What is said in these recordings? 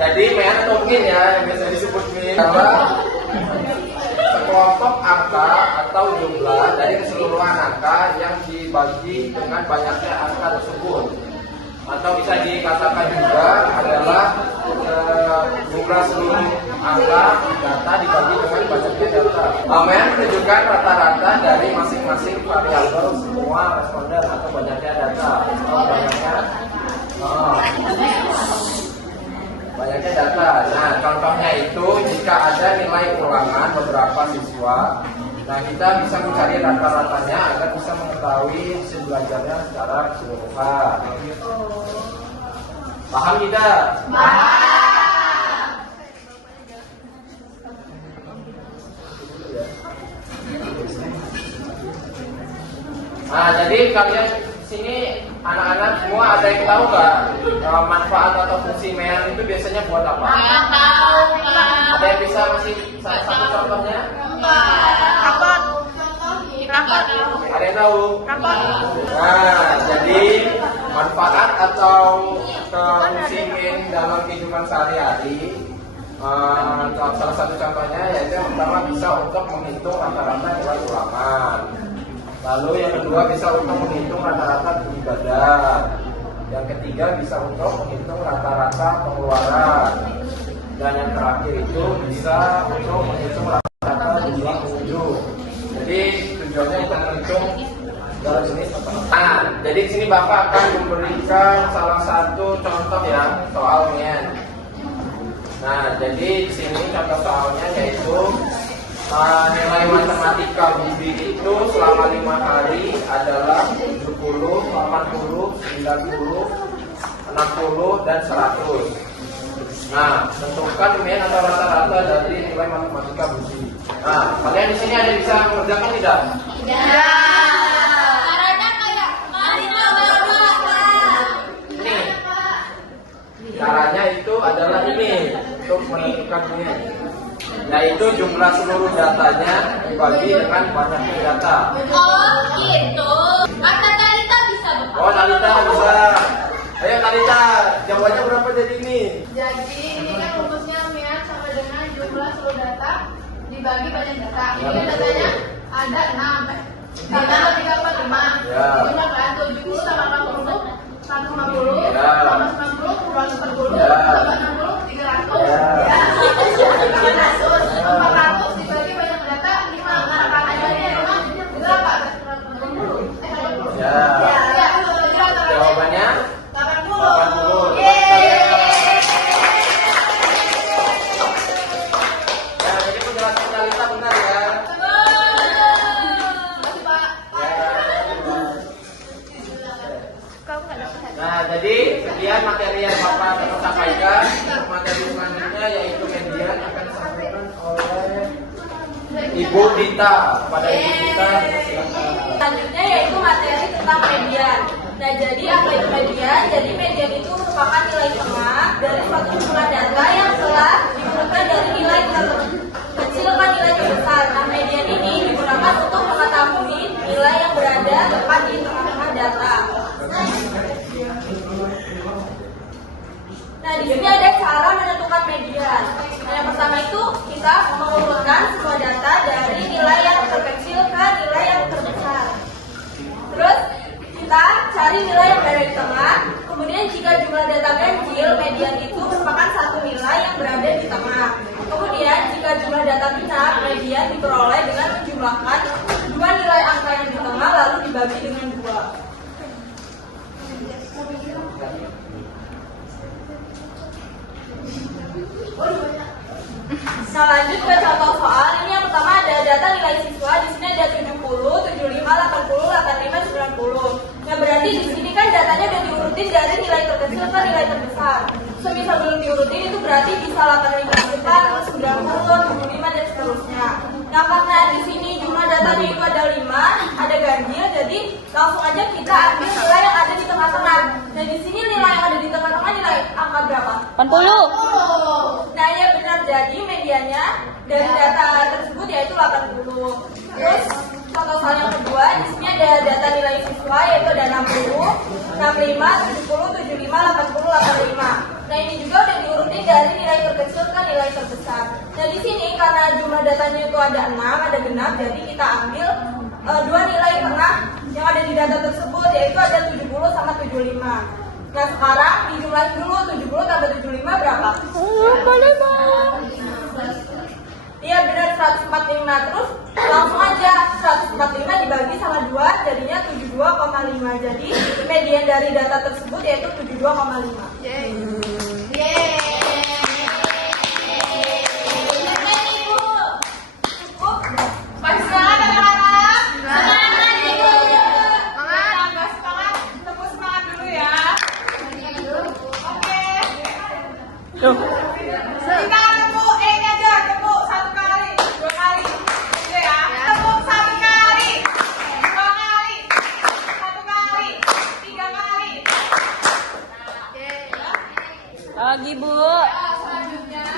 Jadi min atau min ya yang biasa disebut min adalah sekelompok angka atau jumlah dari keseluruhan angka yang dibagi dengan banyaknya angka tersebut. Atau bisa dikatakan juga adalah jumlah seluruh angka data dibagi dengan banyaknya data. Min menunjukkan rata-rata dari masing-masing variabel semua responden atau banyaknya data. Banyaknya data. Nah, contohnya itu jika ada nilai ulangan beberapa siswa, nah kita bisa mencari rata-ratanya agar bisa mengetahui hasil belajarnya secara keseluruhan. Paham tidak? Nah, jadi kalian sini anak-anak semua ada yang tahu nggak manfaat atau fungsi min itu biasanya buat apa? Nggak tahu, Pak. Ada yang bisa masih salah satu contohnya? Rapot. Ada yang tahu? Nah, jadi manfaat atau fungsi min dalam kehidupan sehari-hari, salah satu contohnya yaitu yang pertama bisa untuk menghitung rata-rata nilai ulangan. Lalu yang kedua bisa untuk menghitung rata-rata tinggi badan. Yang ketiga bisa untuk menghitung rata-rata pengeluaran. Dan yang terakhir itu bisa untuk menghitung rata-rata jumlah pengunjung. Jadi tujuannya untuk menghitung segala jenis apa. Nah, jadi di sini Bapak akan memberikan salah satu contoh ya soal min. Nah, jadi di sini contoh soalnya yaitu nilai matematika Bibi itu selama 5 hari adalah 70, 80, 90, 60, dan 100. Nah, tentukan min atau rata-rata dari nilai matematika Bibi. Nah, kalian di sini ada yang bisa mengerjakan tidak? Caranya kayak Ini. Caranya itu adalah ini untuk menentukan min. Yaitu jumlah seluruh datanya dibagi dengan banyaknya data. Oh gitu. Kata Talita bisa, Bapak? Oh, Talita bisa. Ayo Talita, jawabannya berapa jadi ini? Jadi ini kan rumusnya min sama dengan jumlah seluruh data dibagi banyak data. Ini datanya ada 6. Ditambah 3 4 5. Ya. Jumlah kan 70 sama 80, 150, Ya. tambah 90, 240, Ya. tambah 60, 300. Ya. Ya. 400 dibagi banyak data 5. Nah, katanya berapa? Ya. Ya. Jawabannya 80. 80. Ya, jadi penjelasan Talita benar ya. Nah, jadi sekian materi yang Bapak akan sampaikan. Materi selanjutnya yaitu median akan disampaikan oleh Ibu Dita. Kepada Ibu Dita, silakan. Selanjutnya yaitu materi tentang median. Nah, jadi apa itu median? Jadi median itu merupakan nilai tengah dari suatu jumlah data yang telah diurutkan dari nilai terkecil ke nilai terbesar. Nah, median ini digunakan untuk mengetahui nilai yang berada tepat di tengah-tengah data. Nah, di sini ada cara menentukan median. Nah, yang pertama itu kita mengurutkan semua data dari nilai yang terkecil ke nilai yang terbesar. Terus kita cari nilai yang berada di tengah. Kemudian jika jumlah data ganjil, median itu merupakan satu nilai yang berada di tengah. Kemudian jika jumlah data benar, median diperoleh dengan menjumlahkan dua nilai angka yang di tengah lalu dibagi dengan 2. Nah, lanjut ke contoh soal. Ini yang pertama ada data nilai siswa. Di sini ada 70, 75, 80, 85, 90. Nah, berarti di sini kan datanya udah diurutin dari nilai terkecil ke nilai terbesar. Semisal belum diurutin itu berarti bisa 85, 90, 75 dan seterusnya. Nah, karena di sini jumlah datanya itu ada 5, ada ganjil, jadi langsung aja kita ambil nilai yang ada di tengah-tengah. Nah, di sini nilai yang ada di tengah-tengah nilai angka berapa? 80. Nah, ya benar, jadi mediannya dari data tersebut yaitu 80. Terus contoh soal yang kedua, di sini ada data nilai siswa yaitu ada 60, 65, 70, 75, 80, 85. Nah, ini juga udah diurutin dari ada 6, ada genap, jadi kita ambil dua nilai tengah yang ada di data tersebut, yaitu ada 70 sama 75. Nah sekarang dijumlahin dulu 70 tambah 75 berapa? 145. Iya benar 145. Terus langsung aja 145 dibagi sama 2 jadinya 72,5. Jadi median dari data tersebut yaitu 72,5. Kita tepuk E-nya aja, tepuk 1 kali, 2 kali, gitu ya. Tepuk 1 kali, 2 kali, 1 kali, 3 kali. Lagi Bu. Selanjutnya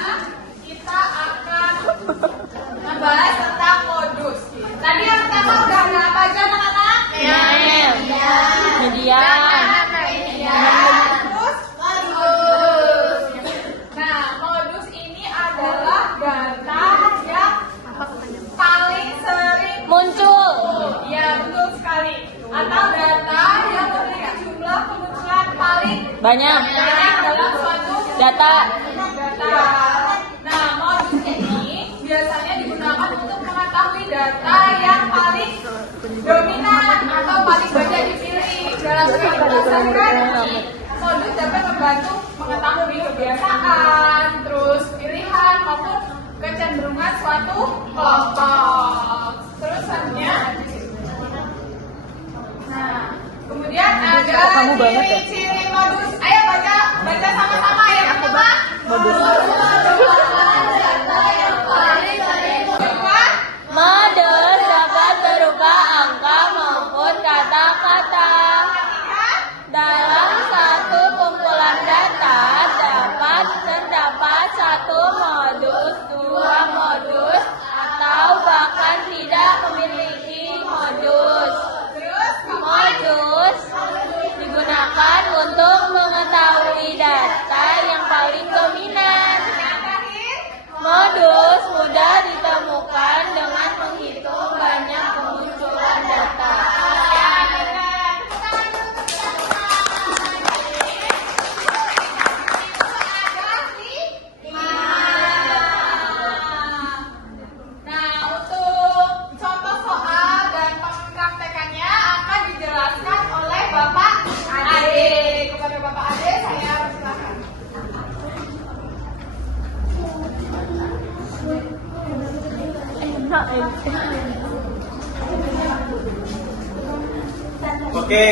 kita akan membahas tentang modus. Tadi yang pertama udah ada apa aja anak-anak? Median. Terus modus. Nah, modus ini adalah data yang paling sering Muncul. ya betul sekali. Atau data yang memiliki jumlah kemunculan paling Banyak. banyak dalam suatu Data. data. Nah, modus ini biasanya digunakan untuk mengetahui data yang paling dominan atau paling banyak dipilih dalam kehidupan sehari-hari. Modus dapat membantu mengetahui kebiasaan, terus pilihan maupun kecenderungan suatu kelompok. Terus selanjutnya, nah kemudian ada Kamu banget ya? ciri-ciri modus. Ayo baca sama-sama yang pertama. Modus. Modus dapat berupa angka maupun kata-kata. Dalam satu kumpulan data dapat terdapat 1 modus, 2 modus, atau bahkan tidak memiliki modus. Modus digunakan untuk mengetahui data yang paling dominan. Modus mudah ditemukan dengan menghitung banyak kemunculan data. Nah, untuk contoh soal dan praktekannya akan dijelaskan oleh Bapak Ade. Kepada Bapak Ade, saya silakan. Oke,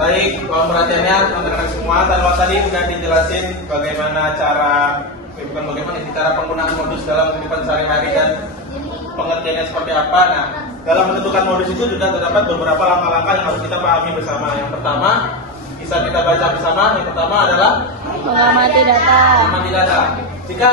baik, mohon perhatiannya teman-teman semua. Tadi sudah dijelasin bagaimana cara penggunaan modus dalam kehidupan sehari-hari dan pengertiannya seperti apa. Nah, dalam menentukan modus itu juga terdapat beberapa langkah-langkah yang harus kita pahami bersama. Yang pertama, bisa kita baca bersama. Yang pertama adalah Mengamati data. mengamati data. Jika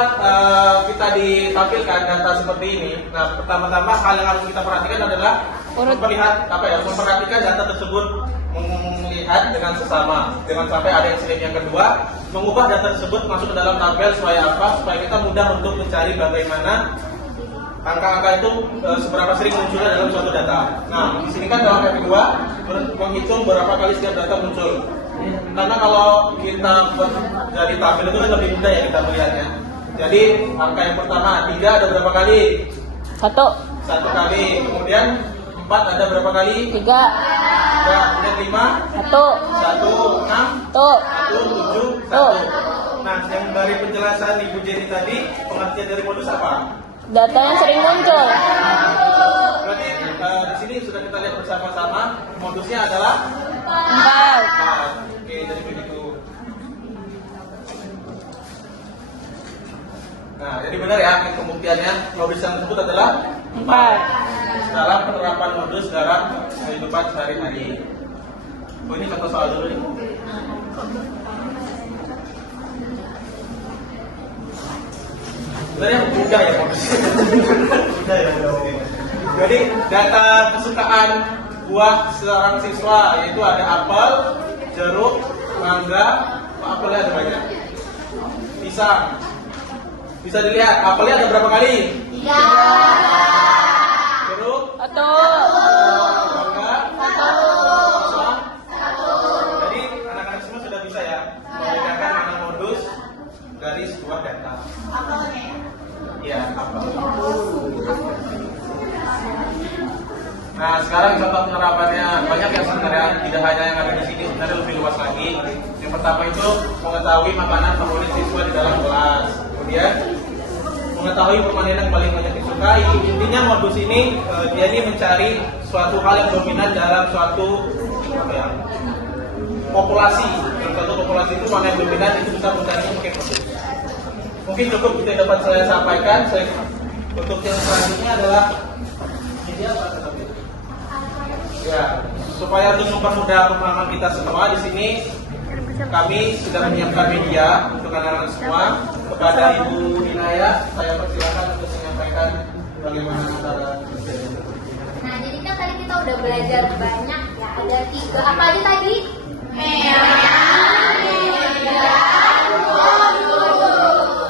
kita ditampilkan data seperti ini, nah pertama-tama hal yang harus kita perhatikan adalah memperhatikan data tersebut, melihat dengan sesama, jangan sampai ada yang sering. Yang kedua, mengubah data tersebut masuk ke dalam tabel supaya apa? Supaya kita mudah untuk mencari bagaimana angka-angka itu seberapa sering munculnya dalam suatu data. Nah, di sini kan dalam yang kedua menghitung berapa kali setiap data muncul. Karena kalau kita dari tabel itu kan lebih mudah ya kita melihatnya. Jadi angka yang pertama 3 ada berapa kali? 1, 1 kali. Kemudian 4 ada berapa kali? 3, 3. Kemudian 5, 1, 1, 6, tuh. 1, 7, 1. Nah, yang dari penjelasan Ibu Jenny tadi, pengertian dari modus apa? Data yang sering muncul. Berarti di sini sudah kita lihat bersama-sama modusnya adalah 4. 4. Oke, jadi begitu. Nah, jadi benar ya pembuktiannya modus yang tersebut adalah 4 dalam penerapan modus dalam kehidupan sehari-hari. Oh, ini contoh soal dulu nih. Sebenarnya mudah ya modusnya. Mudah ya. Jadi data kesukaan buah seorang siswa yaitu ada apel, jeruk, mangga, apelnya ada banyak. Pisang. Bisa dilihat apelnya ada berapa kali? 3. Jadi anak-anak semua sudah bisa ya membedakan mana modus dari sebuah data. Iya, apa? Nah, sekarang contoh penerapannya banyak yang sebenarnya, tidak hanya yang ada di sini, sebenarnya lebih luas lagi. Yang pertama itu mengetahui makanan favorit siswa di dalam kelas. Kemudian mengetahui permainan yang paling banyak disukai. Intinya modus ini dia ini mencari suatu hal yang dominan dalam suatu populasi. Dalam suatu populasi itu mana yang dominan itu bisa mencari pakai modus. Mungkin cukup itu yang dapat saya sampaikan. Untuk yang selanjutnya adalah media apa? Ya, supaya untuk mempermudah pemahaman kita semua di sini kami sudah menyiapkan media untuk anak-anak semua. Kepada Ibu Inaya, saya persilakan untuk menyampaikan bagaimana cara kerjanya. Nah, jadi kan tadi kita udah belajar banyak ya. Ada 3 apa aja tadi?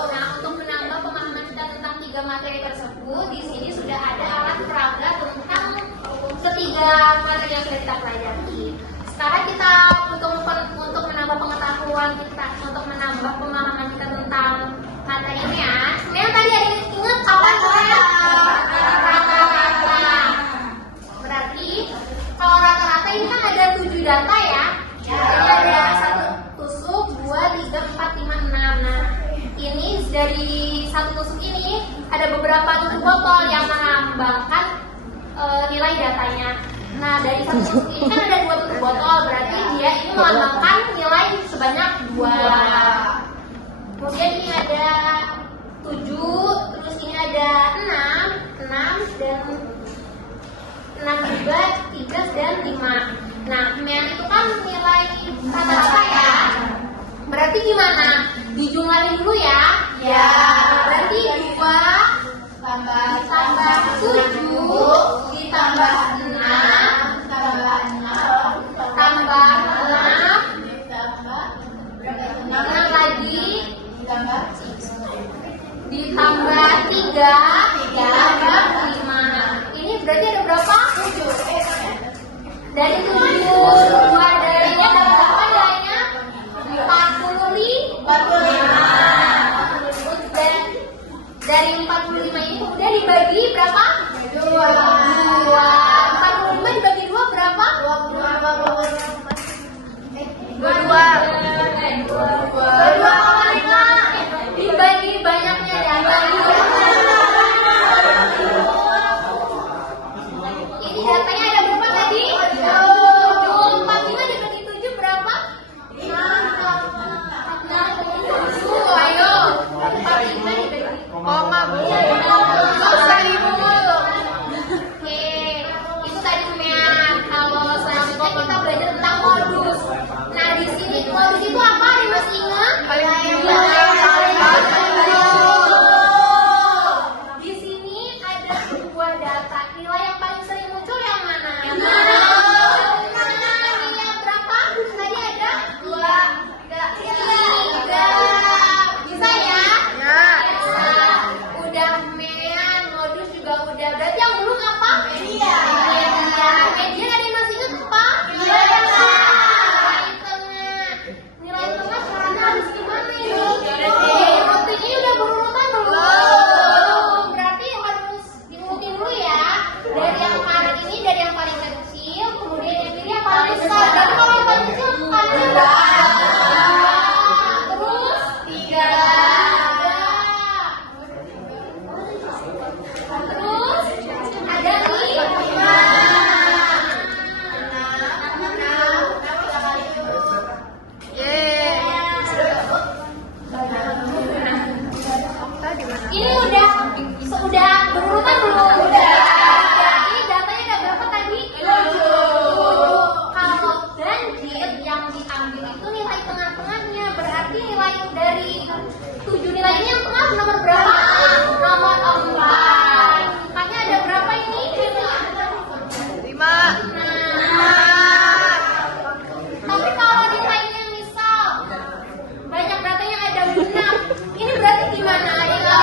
Nah, untuk menambah pemahaman kita tentang 3 materi tersebut, di sini sudah ada alat peraga tentang ketiga materi yang sudah kita pelajari. Sekarang kita untuk menambah pengetahuan kita, untuk menambah pemahaman kita tentang materinya. Sebenarnya tadi ada yang ingat apa namanya? Rata-rata. Berarti kalau rata-rata ini kan ada 7 data ya. Jadi ada 1 tusuk, 2, 3, 4, 5, 6. Nah, ini dari 1 tusuk ini ada beberapa tusuk botol yang menambahkan nilai datanya. Nah, dari 1 tusuk ini kan ada 2 tusuk botol, berarti dia ini melambangkan nilai sebanyak 2. Kemudian ini ada 7, terus ini ada 6 dan 6 juga, 3 dan 5. Nah, yang itu kan nilai rata-rata ya. Berarti gimana? Dijumlahin dulu ya. Ya. Berarti 2 tambah 7 ditambah 6 tambah 6 lagi ditambah 3 ditambah 5. Ini berarti ada berapa? 7. Dari 7 2 dari berapa nilainya? 45. Dari 45 ini kemudian dibagi berapa? 2. 45 dibagi 2 berapa? 22,5 dibagi banyaknya data. Ini datanya ada berapa tadi? 7. 45 dibagi 7 berapa? 6. Ayo 45 dibagi koma Bu. Oke, itu tadi semuanya. Kalau selanjutnya kita belajar tentang modus. Nah, di sini modus itu apa? Ada masih ingat? Di sini ada 2 data. Nilai yang paling sering muncul yang mana? Nilai berapa? Tadi ada 2, 3. Bisa ya? Bisa. Udah mean, modus juga udah. Berarti yang belum apa? Media. Media ada yang masih ingat apa? Nilai tengah. Nilai tengah caranya harus gimana ini? Rutinnya udah berurutan belum? Berarti harus diurutin dulu ya. Dari yang paling ini, dari yang paling kecil, kemudian yang pilih yang paling besar. Dan kalau yang paling kecil paling berapa? Terus 3. Terus ada 5. Ini udah berurutan belum? Udah. Jadi datanya ada berapa tadi? 7. Kalau ganjil yang diambil itu nilai tengah-tengahnya, berarti nilai dari 7 nilai ini yang tengah nomor berapa? Nomor 4. Makanya ada berapa ini? 5. Tapi kalau nilainya misal banyak datanya ada 6, ini berarti gimana? Ada 2.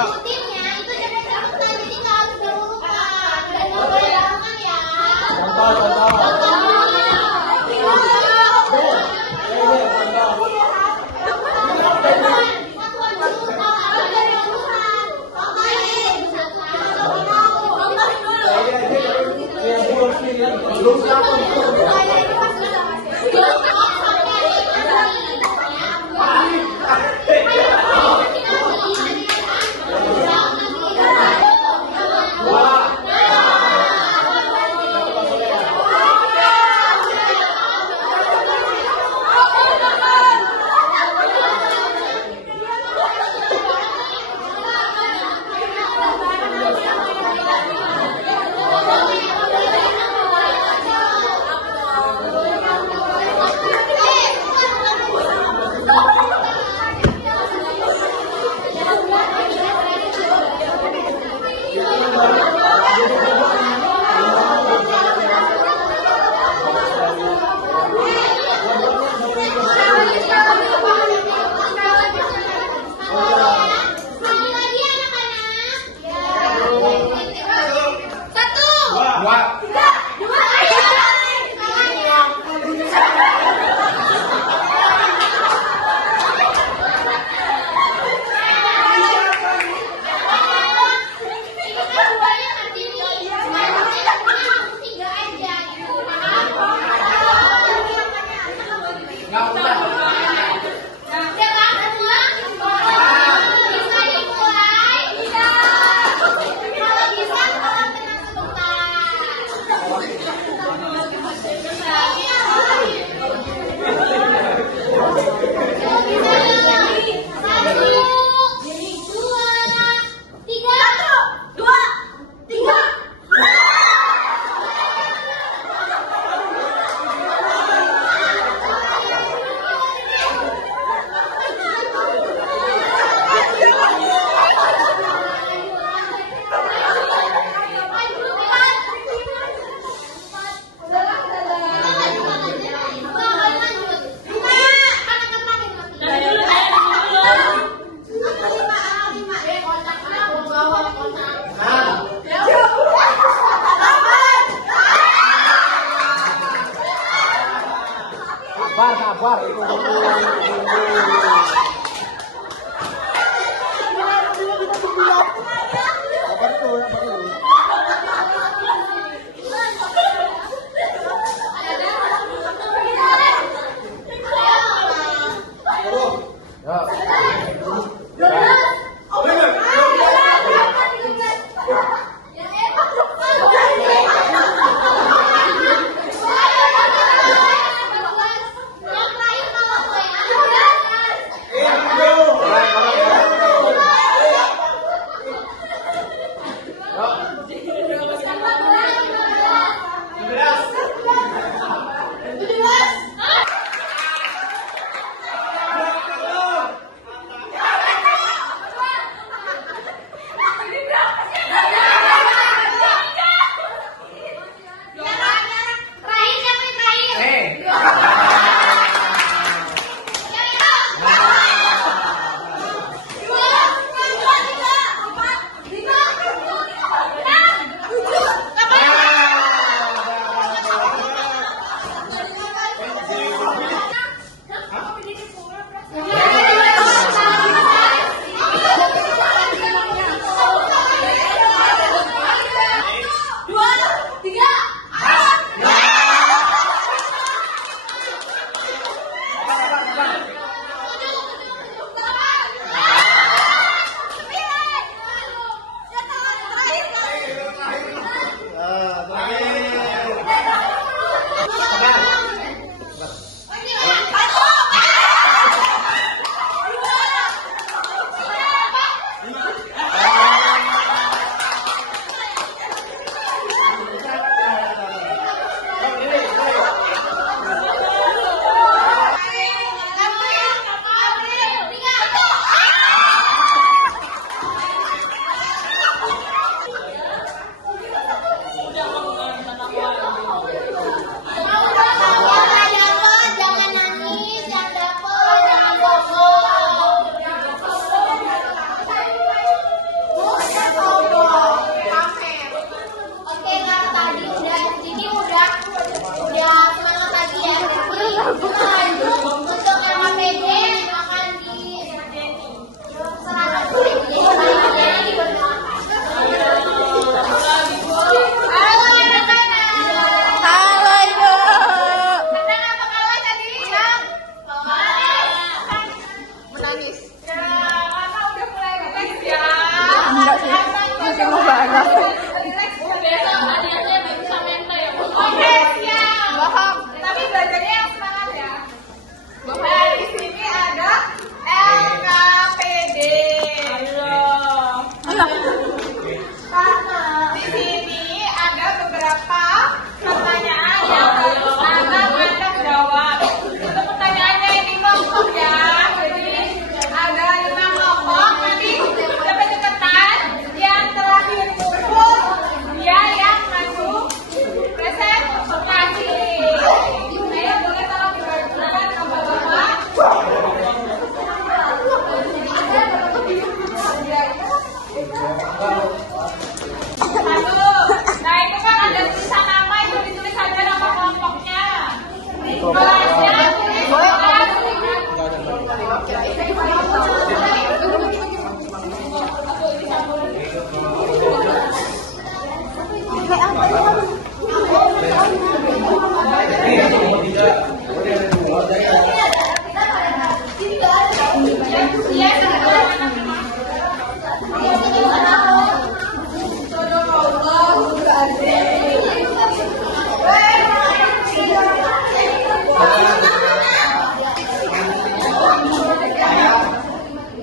nyebutinnya itu jangan gampang, jadi nggak harus berurutan dan nggak boleh barengan ya. Sabar.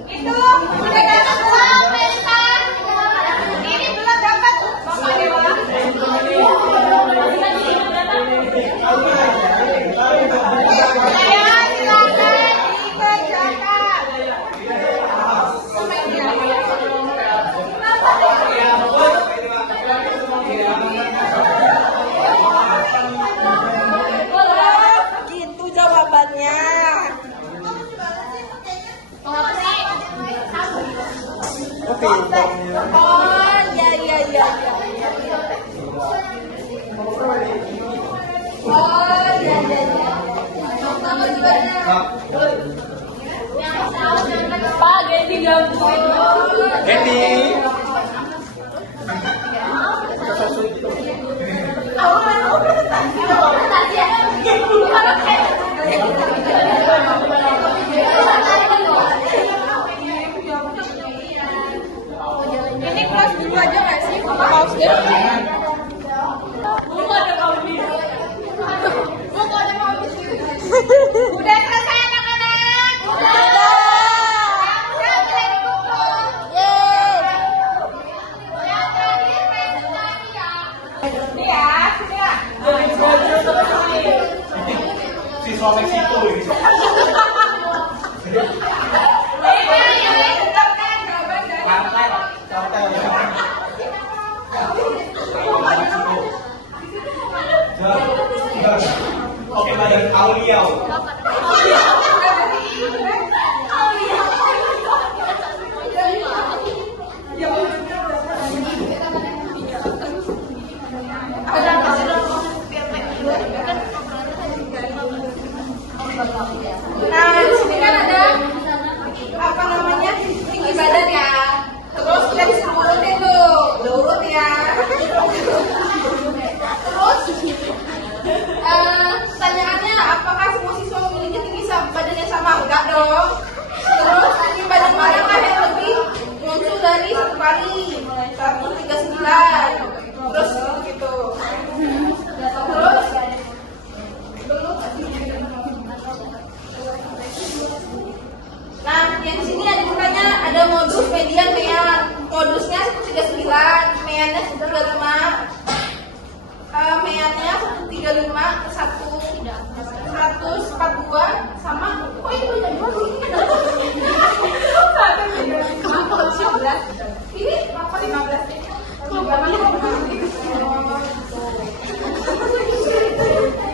Itu udah dapat belum, Melita? Ini belum dapat, Bapak Dewa. Saya silakan dikerjakan. Gitu jawabannya. Oh, ya ya ya ya. Oh, ya ya ya. Pak, Gendi gabung. Gendi. Ini kelas dulu aja nggak sih? Paus deh. Udah selesai anak-anak? Udah boleh dikumpul. Yang terakhir presentasi ya. Ini ya, sini ya. Siswa Meksiko ini. Ini dengarkan jawaban dari Oke, dari Auliau. Nah, di sini kan ada apa namanya tinggi badan ya. Terus kita disuruh urutin tuh, urut ya. Terus pertanyaannya apakah semua siswa memiliki tinggi badan yang sama? Enggak dong. Terus tinggi badan manakah yang lebih muncul dari satu kali? 139. Terus gitu. Terus nah, yang sini ada bukannya ada modus median mean. Modusnya 139, meannya 135. Meannya 135 ke 142 sama kok ini beda banget. Ini apa 15?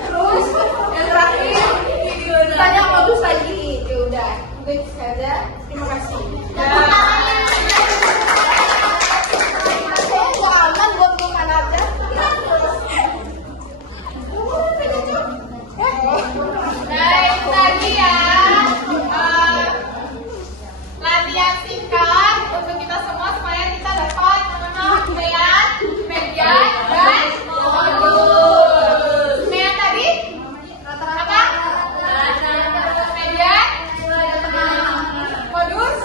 Terus yang terakhir tanya modus lagi. Ya udah, baik saja. Terima kasih. Aman buat bukan aja. Baik lagi ya. Latihan singkat untuk kita semua supaya kita dapat mengenal mean, median, dan modus. Mean tadi apa? Median, modus,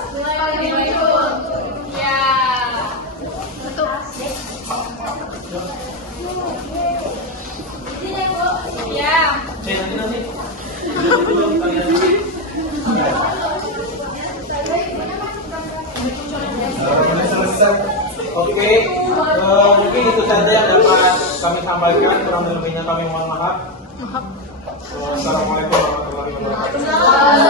ya. Ya. Oke, mungkin itu saja yang dapat kami sampaikan. Kurang lebihnya kami mohon maaf. Wassalamualaikum warahmatullahi wabarakatuh.